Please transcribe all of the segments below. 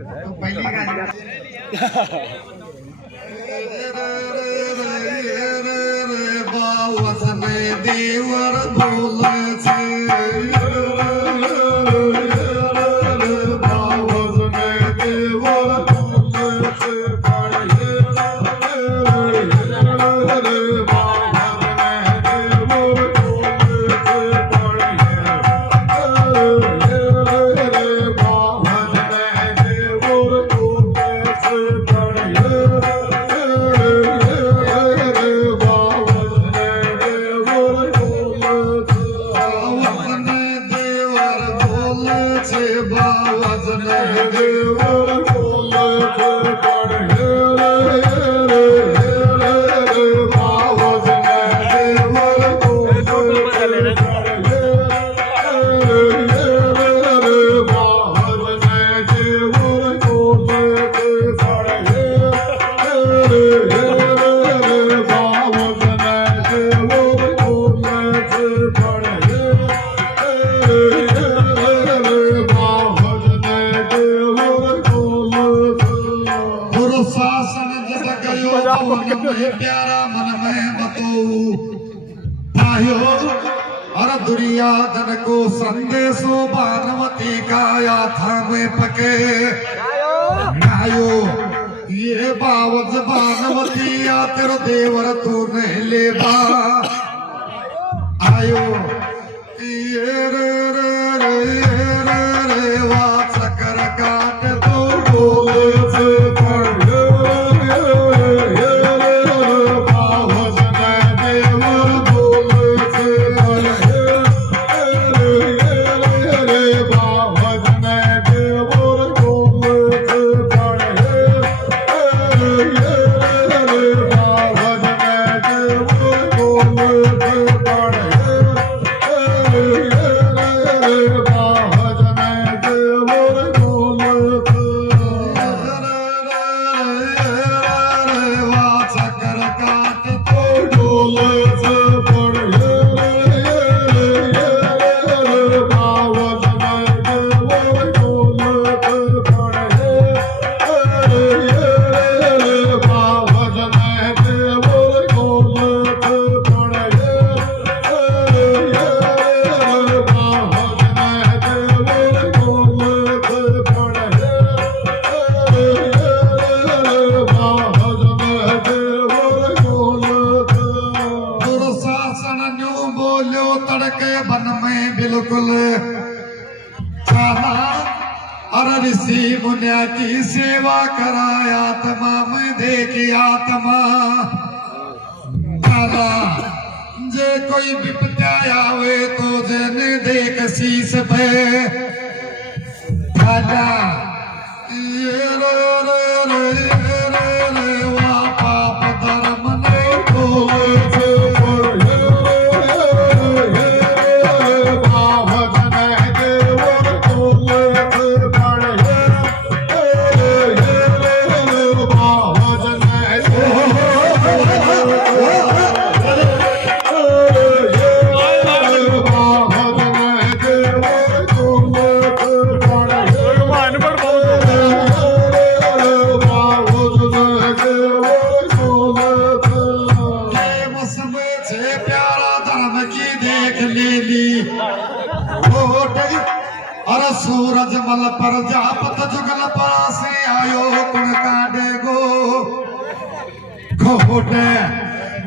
पहिली गाडी बावसने देवर बोलायचे प्यारा मन में बतो भाइयो और दुर्योधन को संदेशो भानुमति का आया था में पके आयो ये बावज भानुमति या तेरो देवर तू नहीं ले बा आयो ये रे रे रे रे वा चक्कर काट तो बोले से ऋषि मुनिया की सेवा कराया आत्मा में देखी आत्मा दादा जे कोई विपत्या आवे तो जने देख शीस पे दादा ये रे रे रे रे रे वा पाप धर्म नहीं भूले सूरज मल पर जापत जुगल पासे आयो कुण काडे गो घोटे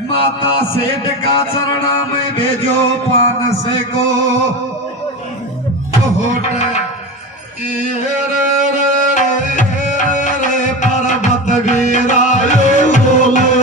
माता सेठ का चरणा में भेजो पान से गो घोटे रे रे रे पर्वत वीरायो बोले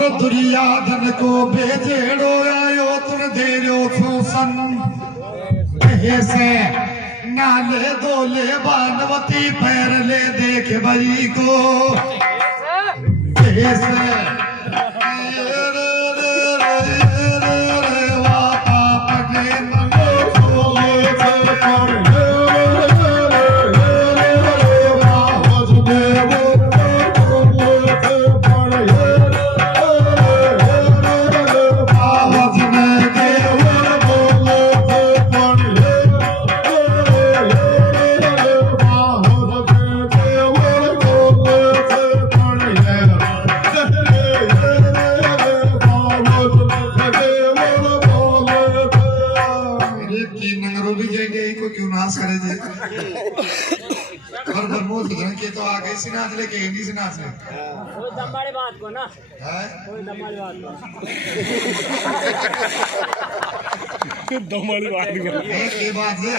और दुर्योधन को बेजेड़ो आयो तुम देरो छो सन से नाले दोले बानवती पैर ले देख बई को से के तो आ गए सिनाज लेके हिंदी सिनाज ले कोई दम वाली बात को ना है कोई दम वाली बात को दम वाली बात एक बात है